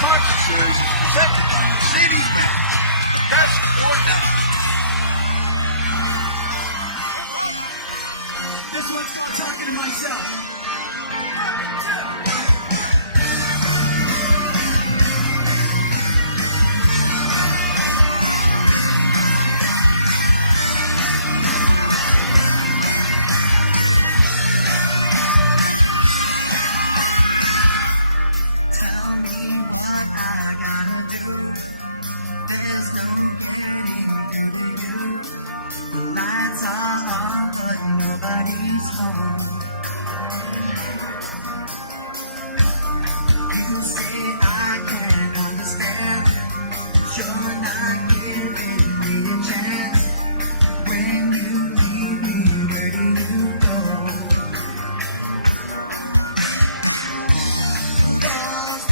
Carpet series, Fettuccine CDs. That's important. This one's not talking to myself. Lights are on, but nobody's home. You say I can't understand. You're not giving me a chance. When you leave me, where do you go? Walls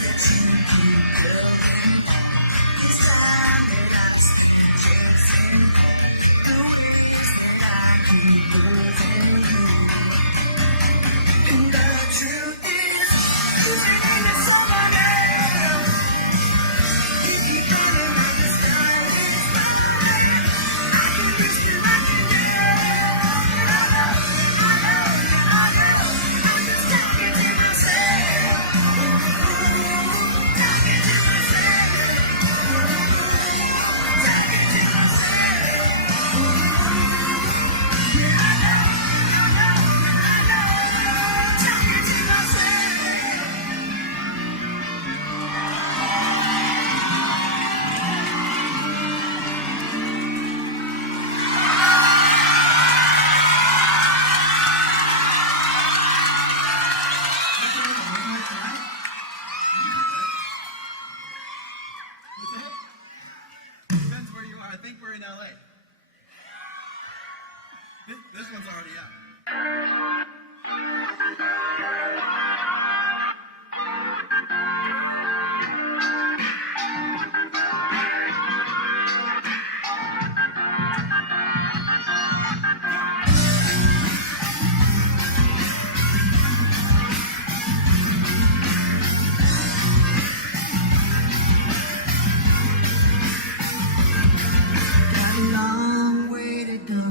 that you Depends where you are. I think we're in LA. This one's already out. Got a long way to go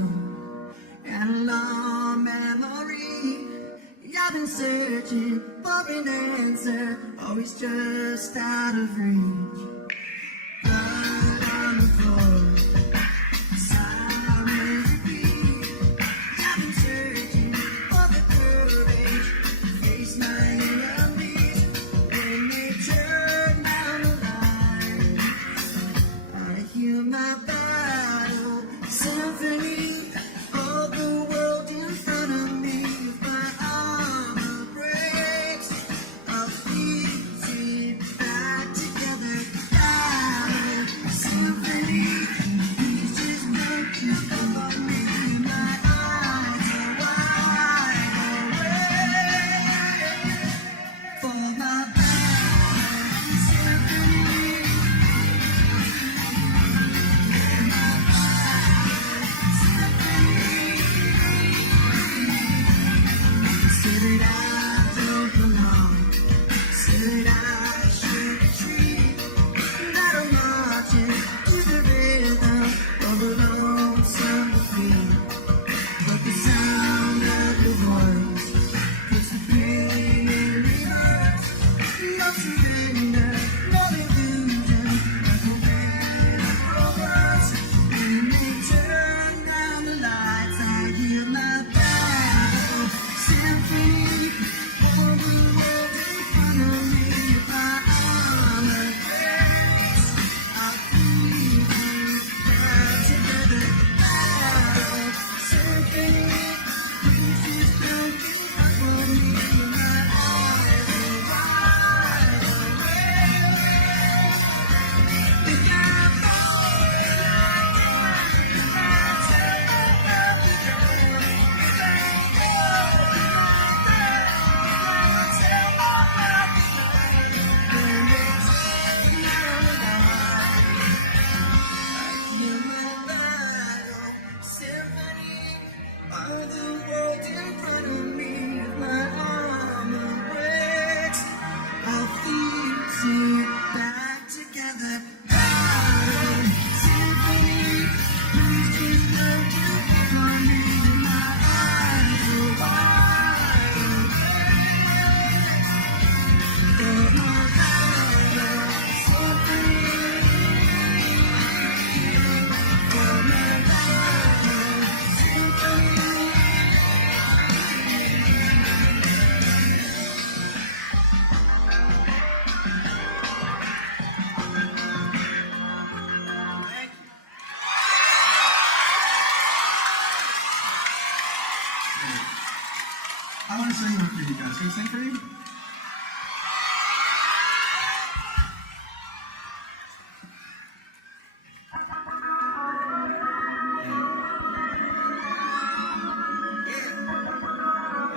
and a long memory. I've been searching for an answer, always just out of reach. Blood on the floor, silent repeat. I've been searching for the courage to face my enemies. When they turn down the line, I hear my battle symphony of the world in front of me. But I want to sing one for you guys. Can we sing for you?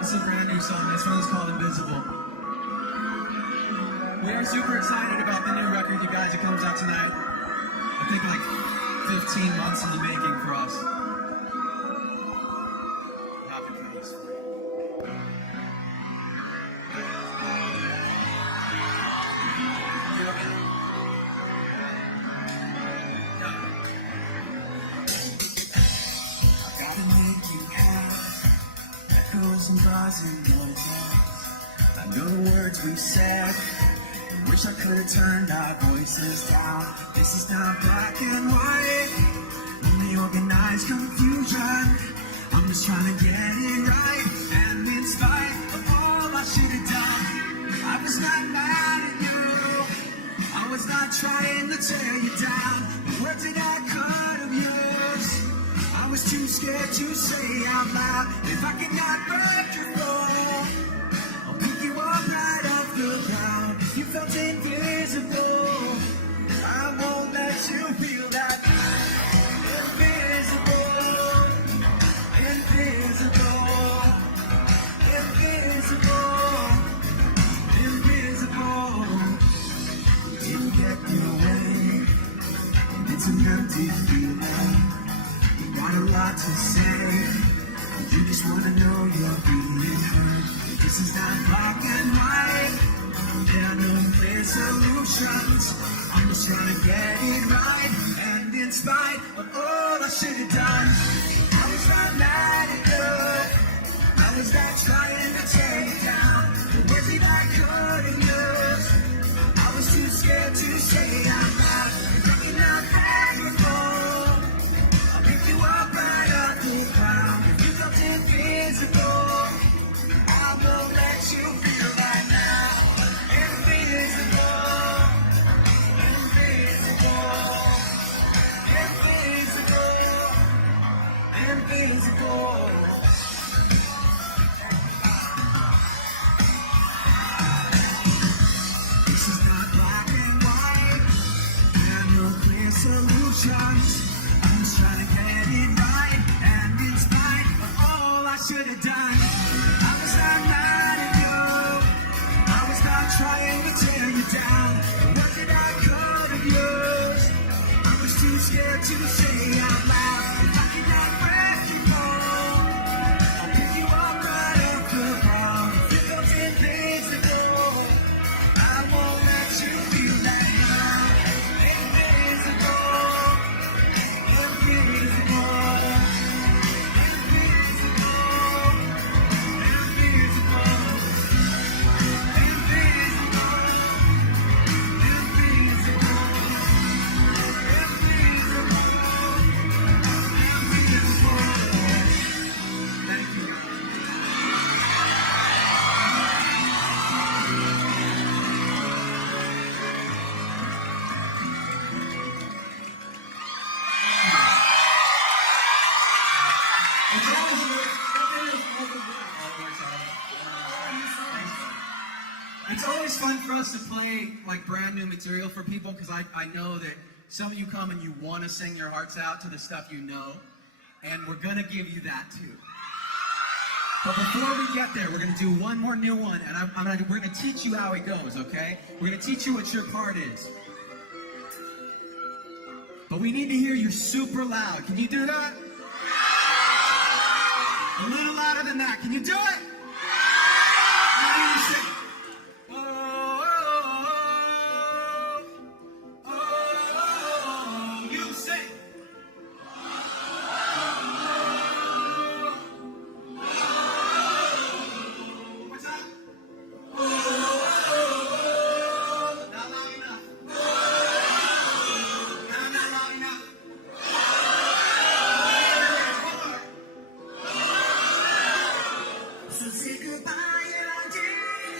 It's a brand new song. This one's called Invisible. We are super excited about the new record, you guys. It comes out tonight. I think like 15 months in the making for us. Happy Christmas. Gotta make you happy. Echoes and bars and noises. I know the words we said. Wish I could have turned our voices down. This is not black and white. Only organized confusion. I'm just trying to get it right. And in spite of all I should have done, I was not mad at you. I was not trying to tear you down. The words that I could have used, I was too scared to say out loud. If I could not break your fall, I'll pick you up right off the ground. If you felt invisible, I won't let you feel that. Invisible, invisible, invisible, invisible. You didn't get me away, and it's an empty feeling. You got a lot to say, you just wanna know you're being heard. This is not black and white. There are no clear solutions. I'm just trying to get it right. And in spite of all I should have done, I was not mad at you. I was not trying to tear you down. The words that I couldn't use, I was too scared to say out loud. If I cannot have you fall, I'll pick you up right off the ground. If you felt invisible, I won't let you feel right now. Invisible, invisible, invisible, invisible. This is not black and white. There are no clear solutions. I'm just trying to get it right. And in spite of all I should have done, I was not mad at you. I was not trying to tear you down. The words that I could have used, I was too scared to say out loud. If I could not break you fall, I'll pick you up right off the ground. If you felt invisible, I won't let you feel that now. Invisible, invisible, It's always fun for us to play like brand new material for people because I know that some of you come and you want to sing your hearts out to the stuff you know, and we're gonna give you that too. But before we get there, we're gonna do one more new one, and we're gonna teach you how it goes, okay? We're gonna teach you what your part is. But we need to hear you super loud. Can you do that? A little louder than that. Can you do it? Maybe you sing. You sing. What's up? Not loud enough. Not loud enough. So say goodbye and I did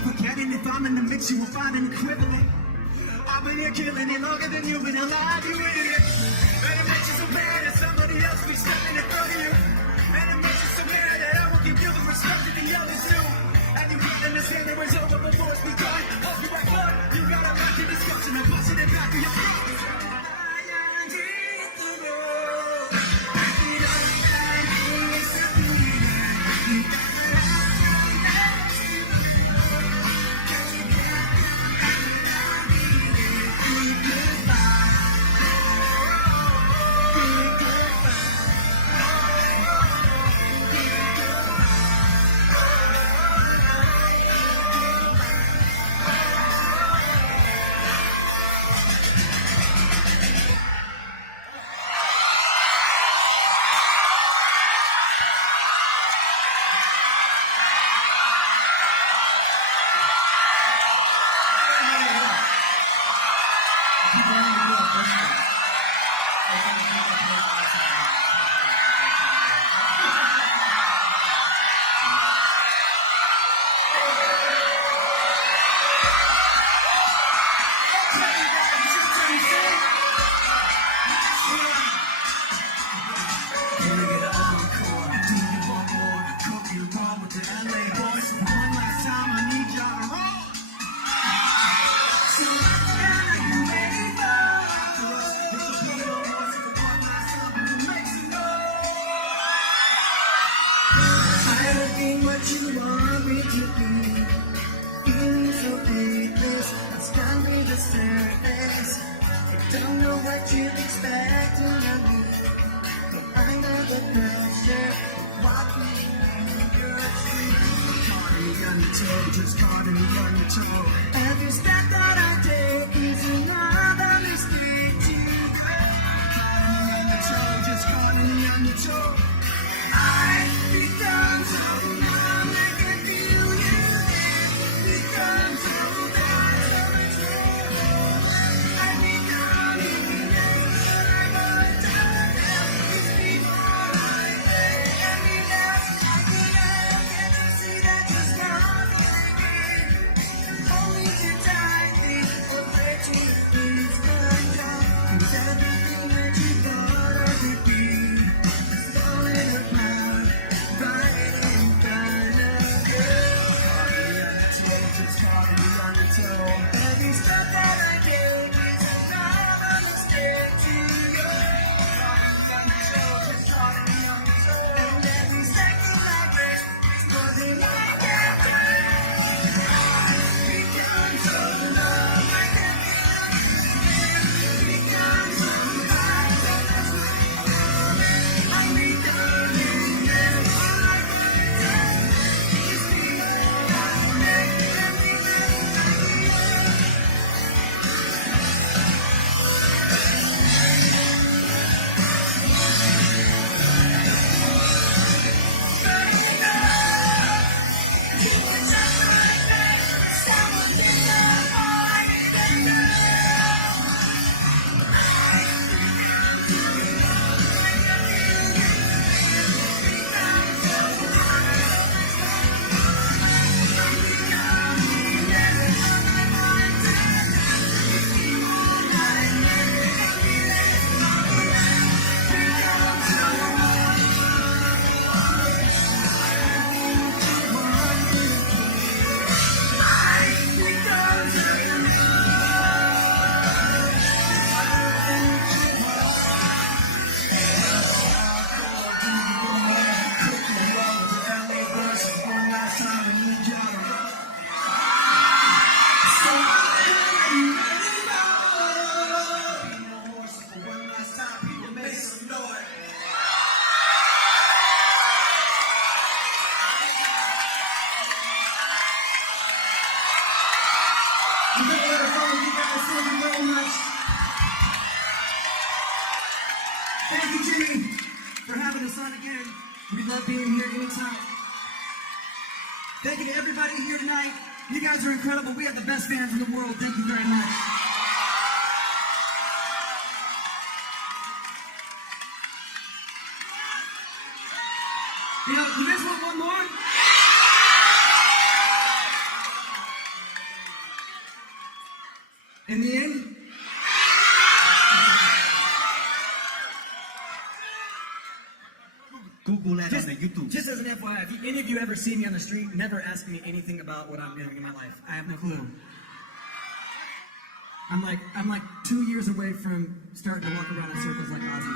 finally forgetting if I'm in the mix, you will find an equivalent. I've been here killing it longer than you've been alive, you idiot. And it makes you so mad that somebody else be stepping in front of you. And it makes you so mad that I won't give you the respect that the others do. And you can't understand there is over before it's begun. Hope you back up, you gotta back your discussion and push it back to your feet. What you want me to be, feeling so faithless, it's done me the service. I don't know what you expect of me, but under the pressure, walking in your shoes. Caught in the undertow, just caught in the undertow. Every step that I take is another mistake to go. Just caught in the undertow. I've become so numb, I can feel you. Become so bad, so much more. I've become even I want to it's before I say anything else. I can see that just gone again. Only too tightly, or breaking is going down. 'Cause everything that you thought I could be is falling apart. Right in front of you. Just caught in the undertow. Every step that I take is another mistake to you. Caught in the undertow, just caught in the undertow. And every second I break is more than I can take. Become so numb, I can become so bad, so much more. I'm becoming Thank you, Jimmy, for having us on again. We love being here anytime. Thank you to everybody here tonight. You guys are incredible. We have the best fans in the world. Thank you very much. You guys want one more? In the end, Google that on the YouTube. just as an FYI, if any of you ever see me on the street, never ask me anything about what I'm doing in my life. I have no clue. I'm like 2 years away from starting to walk around in circles like Ozzy.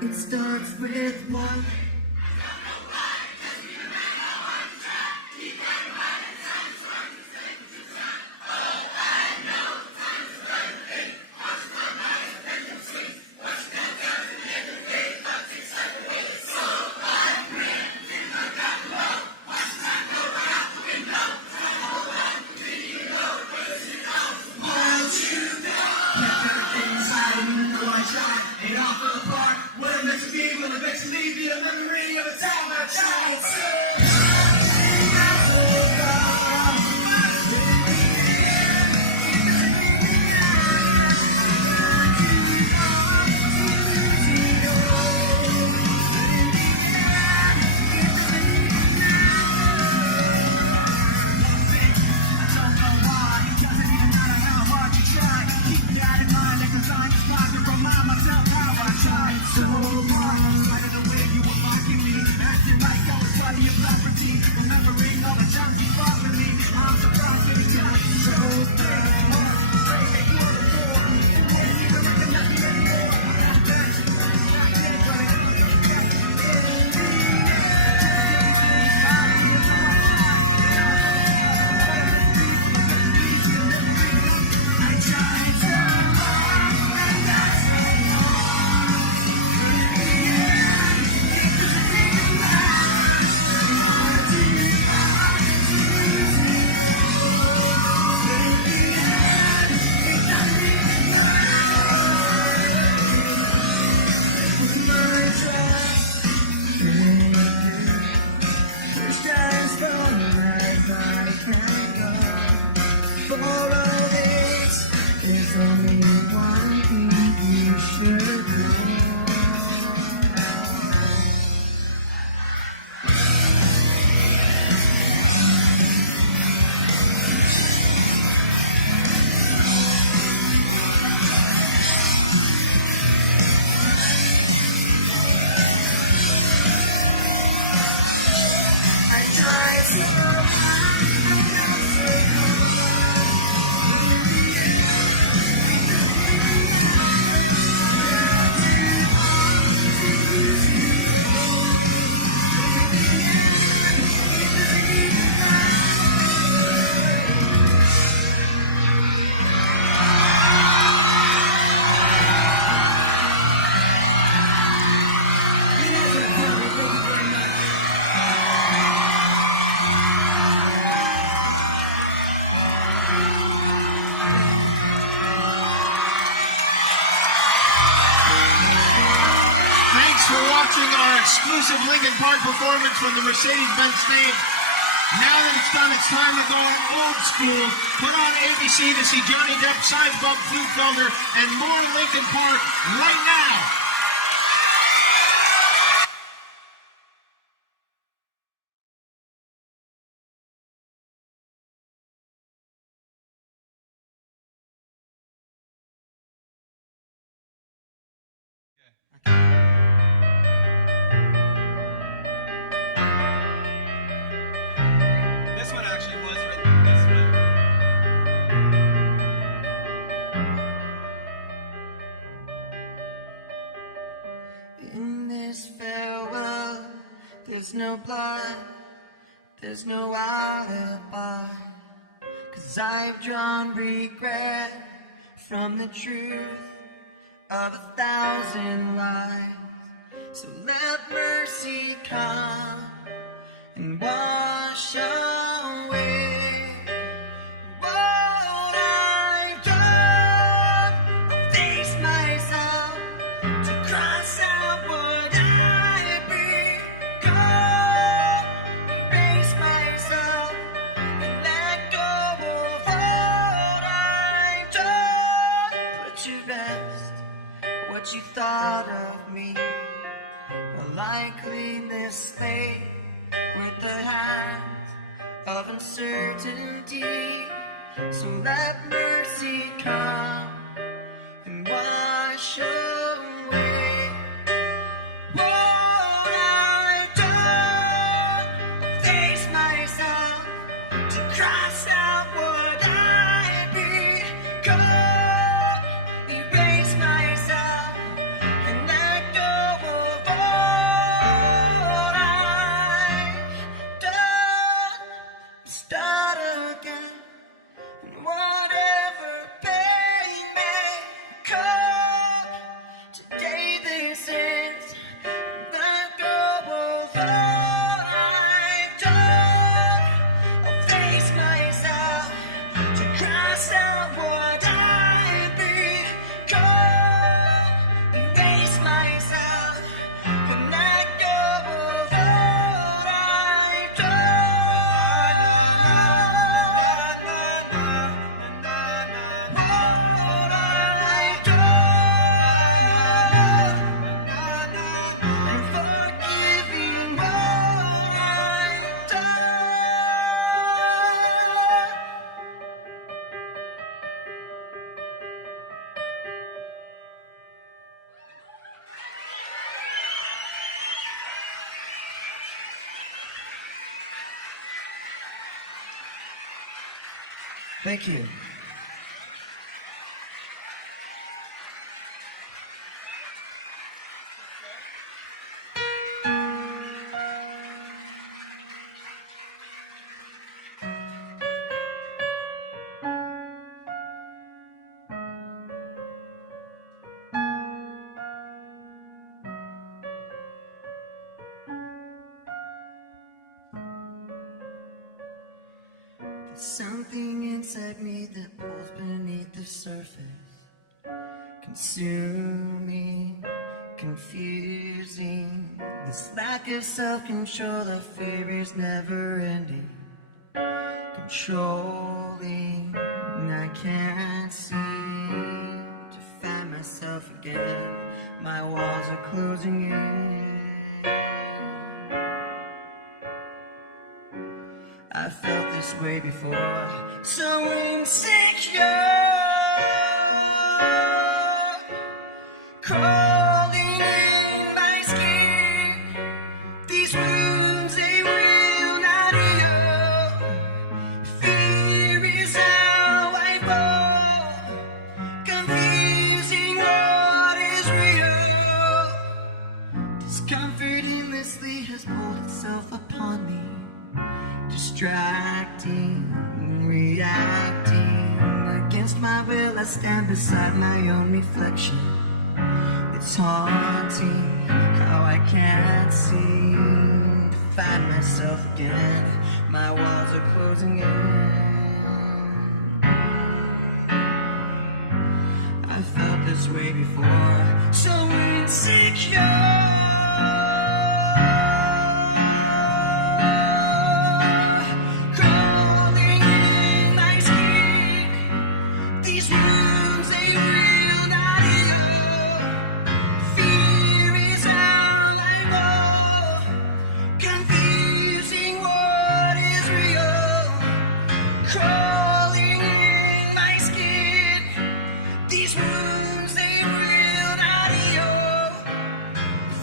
It starts with one. Exclusive Linkin Park performance from the Mercedes-Benz stage. Now that it's done, it's time to go old school. Put on ABC to see Johnny Depp, Size Bump, Flute Felder, and more Linkin Park right now. This one actually was written this way. In this farewell, there's no blood, there's no alibi. 'Cause I've drawn regret from the truth of 1,000 lies. So let mercy come and wash away what I've done. I'll face myself to cross out what I've become. Erase myself and let go of what I've done. Put your best what you thought of me. Likely mistake with the hands of uncertainty. So let mercy come and wash away what I've done. Face myself to cross out what I become. Erase myself and let go of all I've done. Start again, and whatever pain may come, today this ends. Let go of all I've done. I'll face myself to cross out what I've become. Erase myself and let go of all I've done. What I've done. And forgiving what I've done. Thank you. There's something inside me that pulls beneath the surface, consuming, confusing. This lack of self-control, the fear is never ending, controlling. And I can't seem to find myself again. My walls are closing in. I felt this way before, so insecure, crawling in my skin. These wounds, they will not heal. Fear is how I fall, confusing what is real. Discomfort endlessly has pulled itself upon me, distracting, reacting. Against my will, I stand beside my own reflection. It's haunting how I can't seem to find myself again. My walls are closing in. I felt this way before, so insecure. Crawling in my skin, these wounds, they will not heal.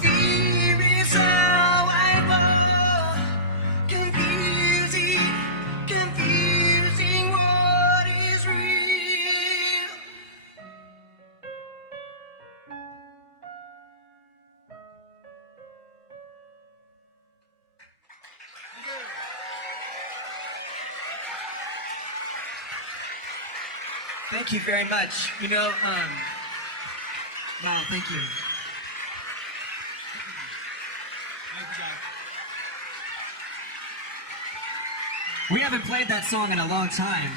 Fear is how I fall, confusing, confusing what is real. Thank you very much. You know, wow, thank you. We haven't played that song in a long time.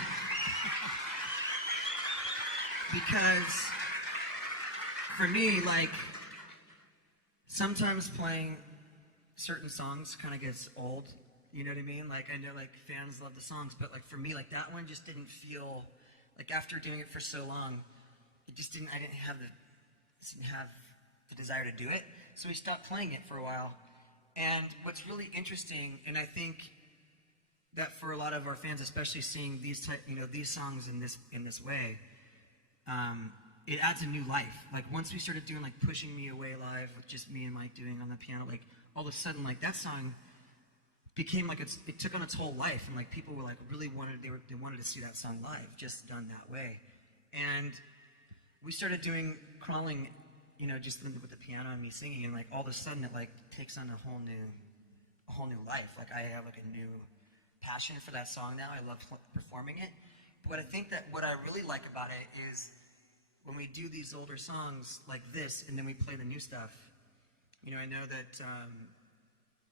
Because, for me, like, sometimes playing certain songs kind of gets old. You know what I mean? Like, I know, like, fans love the songs, but, like, for me, like, that one just didn't feel... Like, after doing it for so long, it just didn't, I didn't have the didn't have the desire to do it, so we stopped playing it for a while. And what's really interesting, and I think that for a lot of our fans, especially seeing these these songs in this way, it adds a new life. Like once we started doing like Pushing Me Away live with just me and Mike doing on the piano, like all of a sudden like that song became like it took on its whole life, and like people were like really they wanted to see that song live, just done that way. And we started doing Crawling, just with the piano and me singing, and like all of a sudden it like takes on a whole new life. Like I have like a new passion for that song now. I love performing it. But I think that what I really like about it is when we do these older songs like this, and then we play the new stuff. I know that,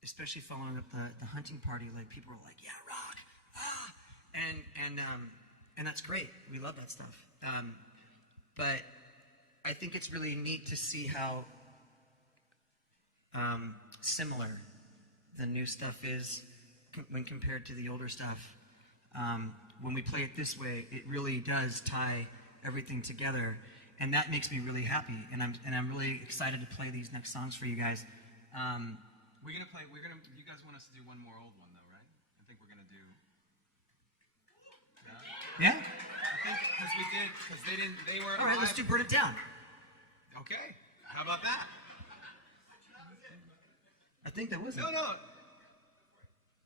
especially following up the hunting party, like people were like, "Yeah, rock, ah," and that's great. We love that stuff. But I think it's really neat to see how similar the new stuff is when compared to the older stuff. When we play it this way, it really does tie everything together, and that makes me really happy. And I'm really excited to play these next songs for you guys. You guys want us to do one more old one though, right? I think we're gonna do. Yeah. I think because they were. All right, let's do Burn It Down. Okay. How about that? I think that was it. No.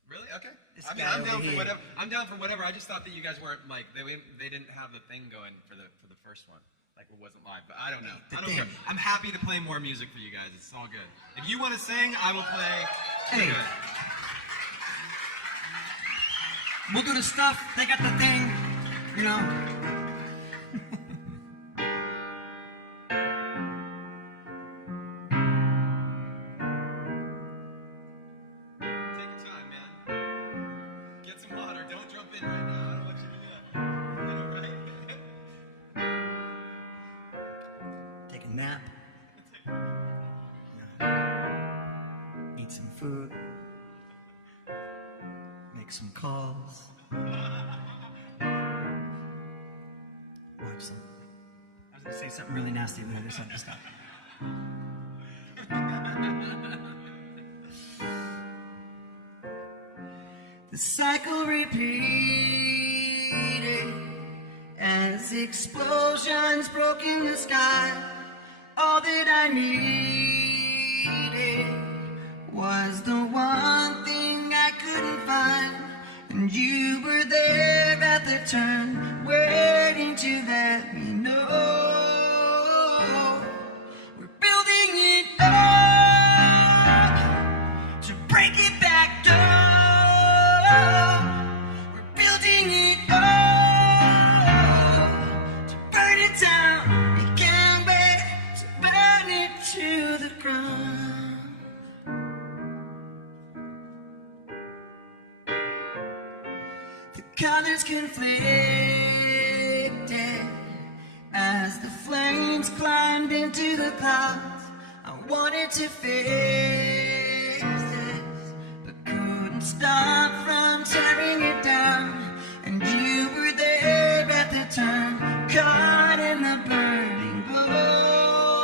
Really? Okay. This I mean, guy I'm down over for here. whatever. I'm down for whatever. I just thought that you guys weren't like they didn't have the thing going for the first one. Like it wasn't live, but I don't know. I don't care. I'm happy to play more music for you guys. It's all good. If you want to sing, I will play. Hey. Good. We'll do the stuff. They got the thing. Take your time, man. Get some water. Don't jump in right now. I don't want you to get. Right? Take a nap. Eat some food. Make some calls. Watch some. I was gonna say something really nasty, but I just had to stop. The cycle repeated as explosions broke in the sky. All that I needed was the one thing I couldn't find, and you were there at the turn, waiting to let me know. We're building it up to break it back down. We're building it up to burn it down. It can't wait to burn it to the ground. The colors conflicted as the flames climbed into the clouds. I wanted to face this, but couldn't stop from tearing it down. And you were there at the turn, caught in the burning glow.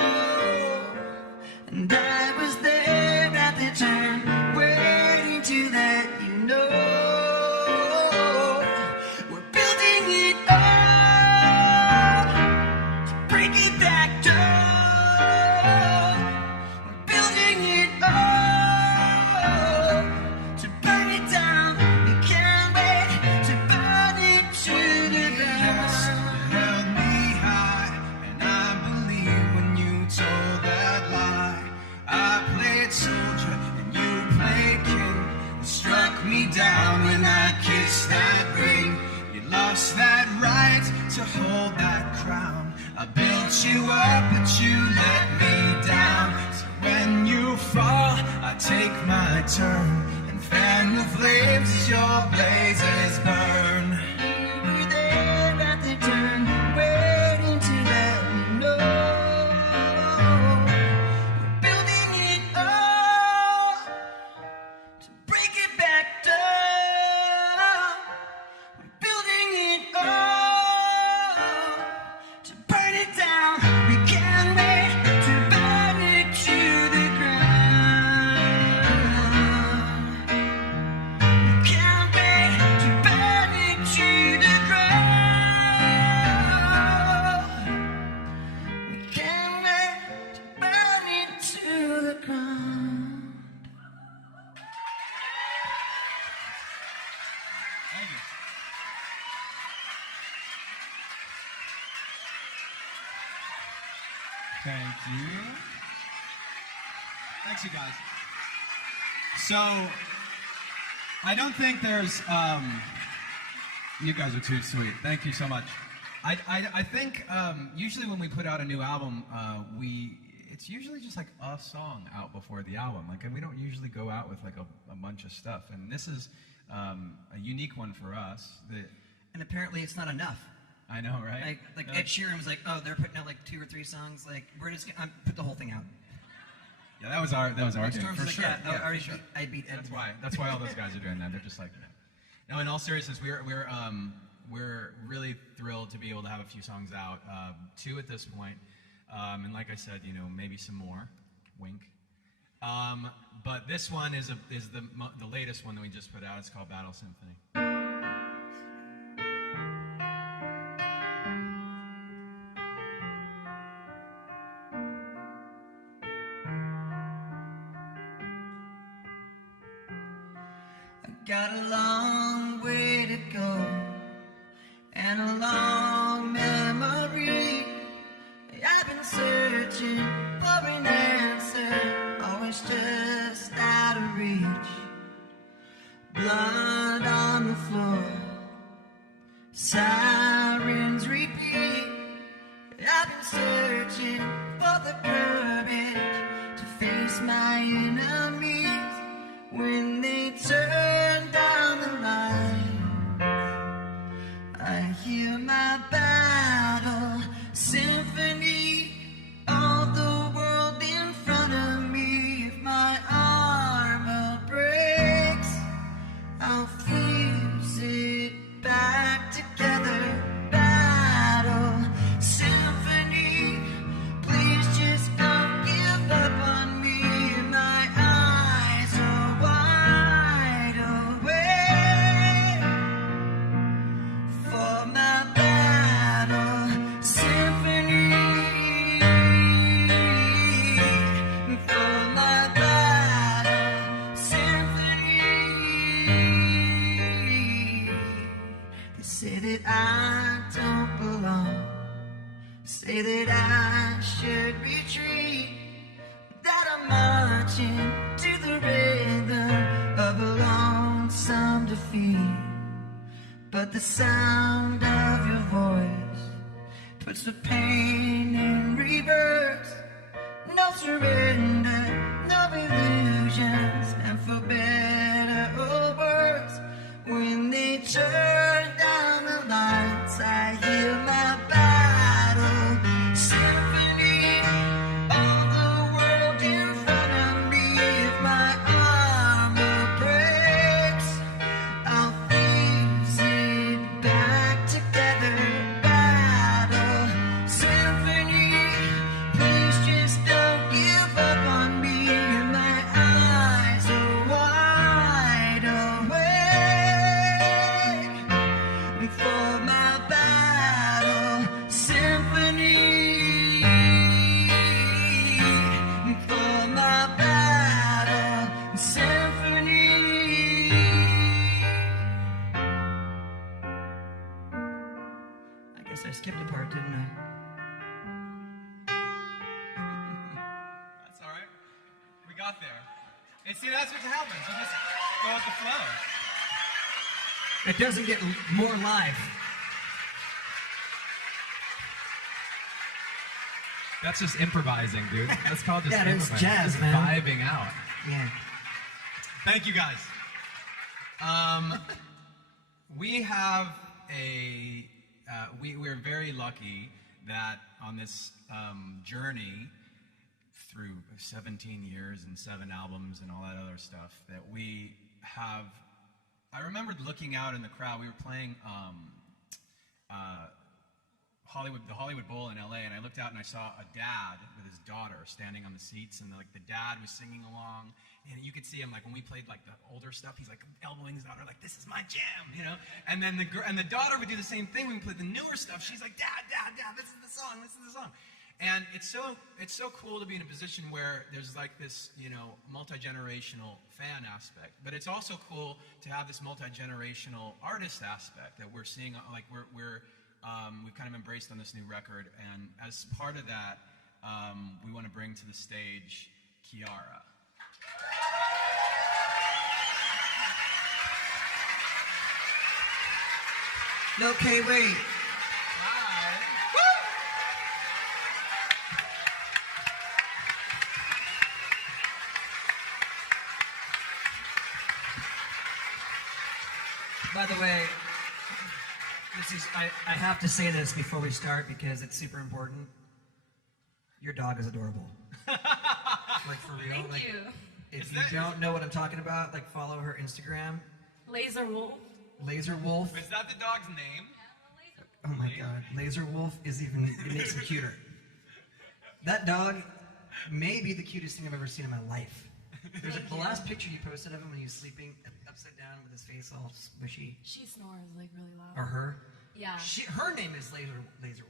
And I was there at the turn, waiting to let you know. We're building it up to break it back down. We're building it up to burn it down. We can't wait to burn it to the ground. You held me high, and I believe when you told that lie. I played soldier, and you played king. You struck me down when I kissed that ring. You lost that right to hold that crown. I built you up, but you let me down. So when you fall, I take my turn and fan the flames as your blazes burn. You were there at the turn, waiting to let me know. We're building it up to break it back down. We're building it up to burn it down. We can't wait Thank you. Thanks, you guys. So, I don't think there's, you guys are too sweet. Thank you so much. I think usually when we put out a new album, it's usually just like a song out before the album. Like, and we don't usually go out with like a bunch of stuff. And this is a unique one for us. And apparently it's not enough. I know, right? Like Ed Sheeran was like, oh, they're putting out like 2 or 3 songs. Like, we're just gonna put the whole thing out. Yeah, that was our doing, Storm's for like, sure. yeah, For sure. I beat Ed. That's why all those guys are doing that. They're just like, no. In all seriousness, we're really thrilled to be able to have a few songs out, 2 at this point, and like I said, maybe some more. Wink. But this one is the latest one that we just put out. It's called Battle Symphony. Got a long way to go and a long memory. I've been searching for an answer, always just out of reach. Blood on the floor, sirens repeat. I've been searching for the courage to face my enemies when they turn down the lights. I hear my battle symphony, all the world in front of me. If my armor breaks, I'll fuse it back together. Battle symphony, please just don't give up on me. My eyes are wide awake for my battle symphony, for my battle symphony. They say that I don't belong, say that I should retreat, that I'm marching to the rhythm of a lonesome defeat. But the sound of your voice puts the pain in reverse. No surrender, no illusions, and for better or worse, when they turn down the lights, I hear my battle symphony, all the world in front of me. If my armor breaks, I'll fuse it back together. Battle symphony, please just don't give up on me. My eyes are wide awake for my battle symphony, for my battle symphony. I guess I skipped a part, didn't I? That's all right. We got there. And see, that's what happens. You just go with the flow. It doesn't get more live. That's just improvising, dude. That's called just That is improvising. jazz, Just man. vibing out. Yeah. Thank you, guys. We have we're very lucky that on this journey through 17 years and 7 albums and all that other stuff that we have. I remembered looking out in the crowd. We were playing the Hollywood Bowl in LA, and I looked out and I saw a dad with his daughter standing on the seats, and the dad was singing along, and you could see him when we played the older stuff, he's elbowing his daughter this is my jam, And then the daughter would do the same thing when we played the newer stuff. She's like, Dad, this is the song, And it's so cool to be in a position where there's this multi-generational fan aspect, but it's also cool to have this multi-generational artist aspect that we're seeing we've kind of embraced on this new record. And as part of that, we want to bring to the stage Kiara. Okay, wait. By the way, I have to say this before we start because it's super important. Your dog is adorable. Like for real. Thank like, you. If you don't know what I'm talking about, like follow her Instagram. Laser Wolf. Laser Wolf. Is that the dog's name? Oh my god. Laser Wolf is even, it makes it cuter. That dog may be the cutest thing I've ever seen in my life. There's the last picture you posted of him when he was sleeping upside down with his face all squishy. She snores like really loud. Or her. Yeah. Her name is Laser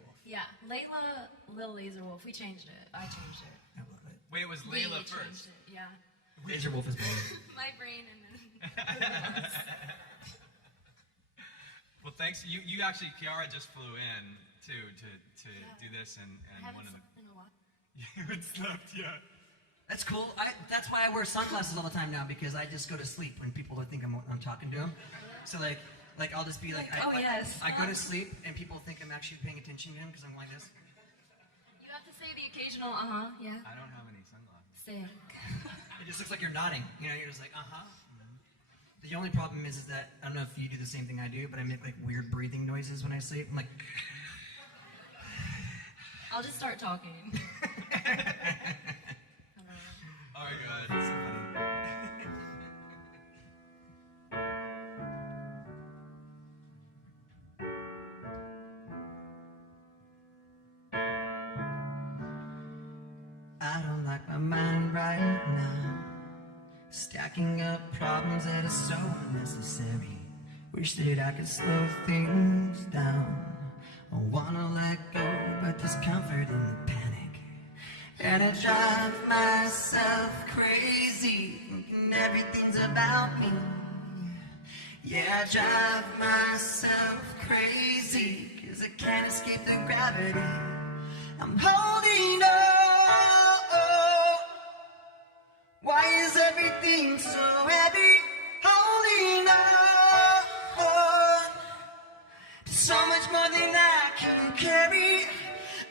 Wolf. Yeah. Layla, Lil Laser Wolf. We changed it. I changed it. I love it. Wait, it was We Layla changed first. it. Yeah. Laser Wolf is better. My brain and then. Well, thanks. You actually, Kiara just flew in too to do this, and I haven't one of the. slept in a while. You haven't slept yet. That's cool. That's why I wear sunglasses all the time now, because I just go to sleep when people think I'm talking to them. So like I'll just be like, Oh, yes. I go to sleep and people think I'm actually paying attention to them because I'm like this. You have to say the occasional yeah. I don't have any sunglasses. Sick. It just looks like you're nodding. You know, you're just like, The only problem is that I don't know if you do the same thing I do, but I make like weird breathing noises when I sleep. I'm like, I'll just start talking. Oh my god. I don't like my mind right now. Stacking up problems that are so unnecessary. Wish that I could slow things down. I wanna let go, but there's comfort in the panic. And I drive myself crazy, thinking everything's about me. Yeah, I drive myself crazy, 'cause I can't escape the gravity. I'm holding on. Why is everything so heavy? Holding on to so much more than I can carry.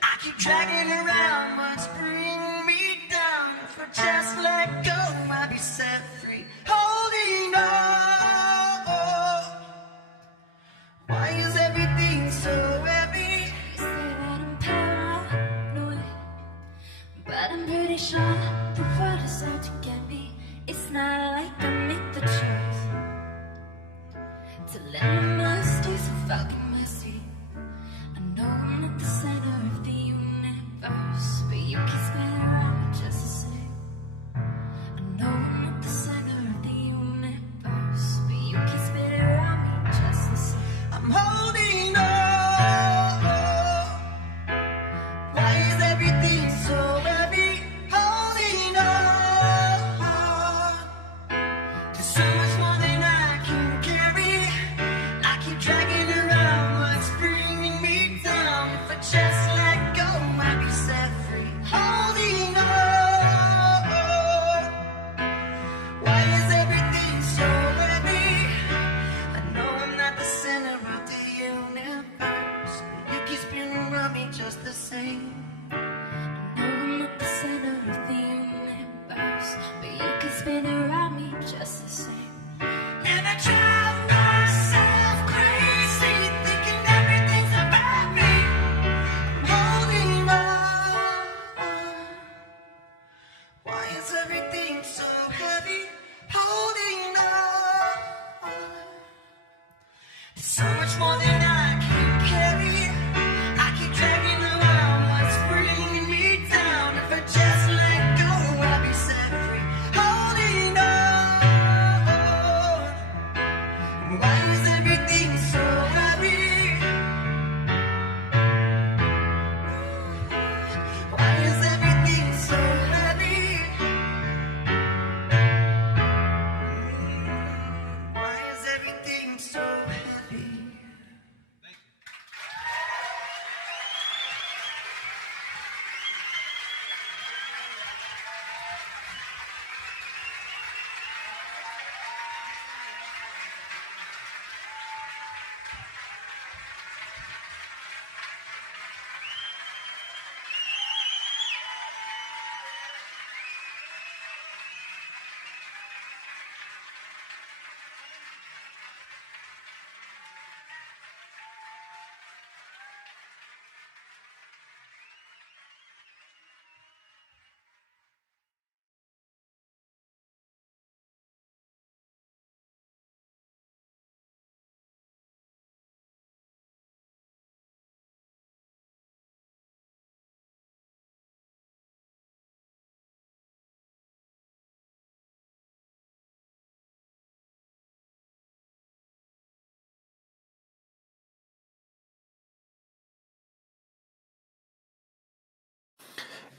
I keep dragging around what's bringing me down. If I just let go, I'll be set free. Holding on. Why is everything so heavy? You say that I'm paranoid, but I'm pretty sure the world is out to get me. It's not like I make the choice to let my mistakes without the mercy. I know I'm not the center of the universe, but you can spin around just the same. I know I'm not the center of the universe, but you can spin around me just the same. I'm holding on. Why is everything so heavy? Holding on to so much more than I can carry. I keep dragging around what's bringing me down. If I just let go, I'll be set free. Holding on. Why is everything so heavy? I know I'm not the center of the universe, but you keep spinning around me just the same. I know I'm not the center of the universe, but you can spin around me just the same. And I drive myself crazy, thinking everything's about me. I'm holding on. Why is everything so heavy? Holding on. So much more than I can carry. I keep dragging around what's free.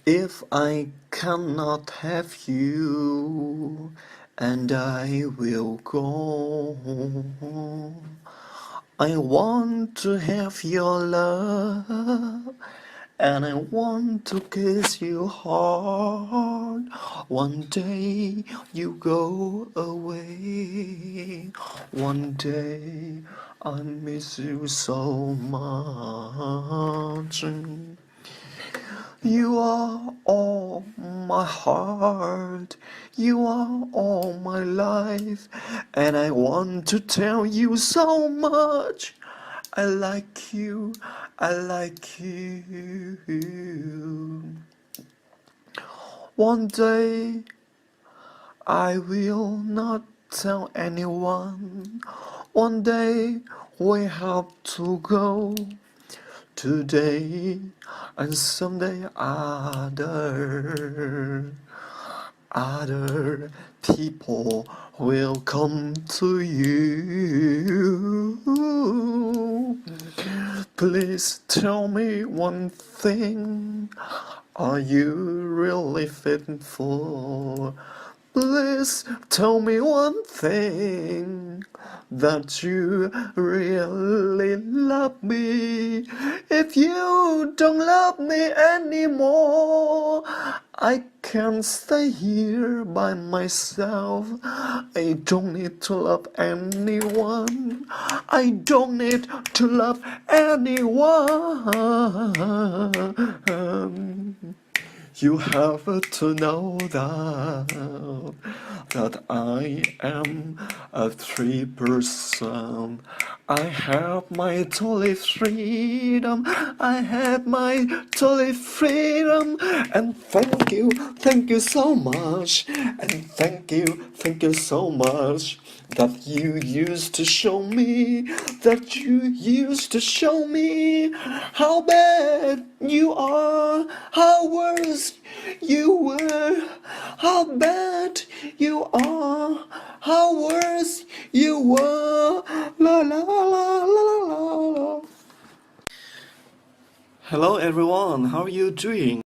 If I cannot have you, and I will go. I want to have your love, and I want to kiss you hard. One day you go away. One day I miss you so much. You are all my heart, you are all my life, and I want to tell you so much. I like you, I like you. One day I will not tell anyone. One day we have to go. Today and someday other people will come to you. Please tell me one thing. Are you really faithful? Please tell me one thing, that you really love me. If you don't love me anymore, I can stay here by myself. I don't need to love anyone. I don't need to love anyone. You have to know that I am a free person. I have my total freedom. I have my total freedom. And thank you so much. And thank you so much. That you used to show me, that you used to show me how bad you are, how worse you were, how bad you are, how worse you were. La la la la la la. Hello everyone, how are you doing?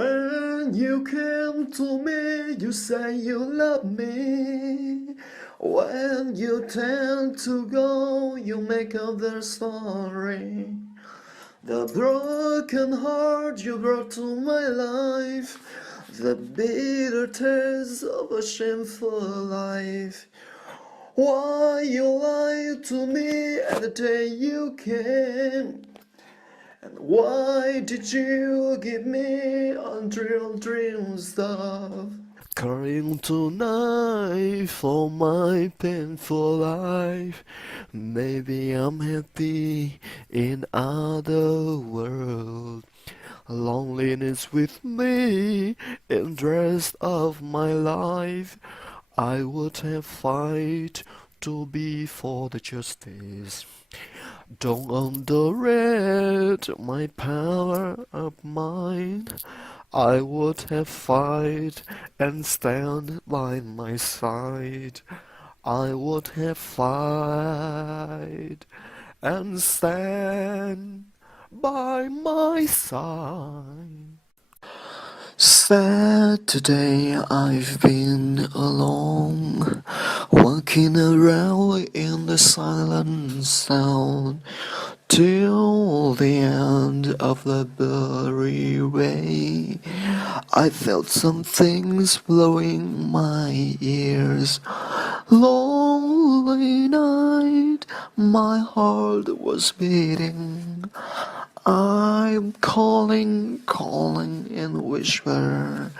When you came to me, you say you love me. When you tend to go, you make up their story. The broken heart you brought to my life, the bitter taste of a shameful life. Why you lied to me at the day you came? And why did you give me unreal dream stuff? Crying tonight for my painful life. Maybe I'm happy in other world. Loneliness with me in the rest of my life. I would have fight to be for the justice. Don't underrate my power of mind. I would have fight and stand by my side. I would have fight and stand by my side. Saturday I've been alone, walking around in the silent sound, till the end of the blurry way. I felt some things blowing my ears. Lonely night, my heart was beating. I'm calling in whisper.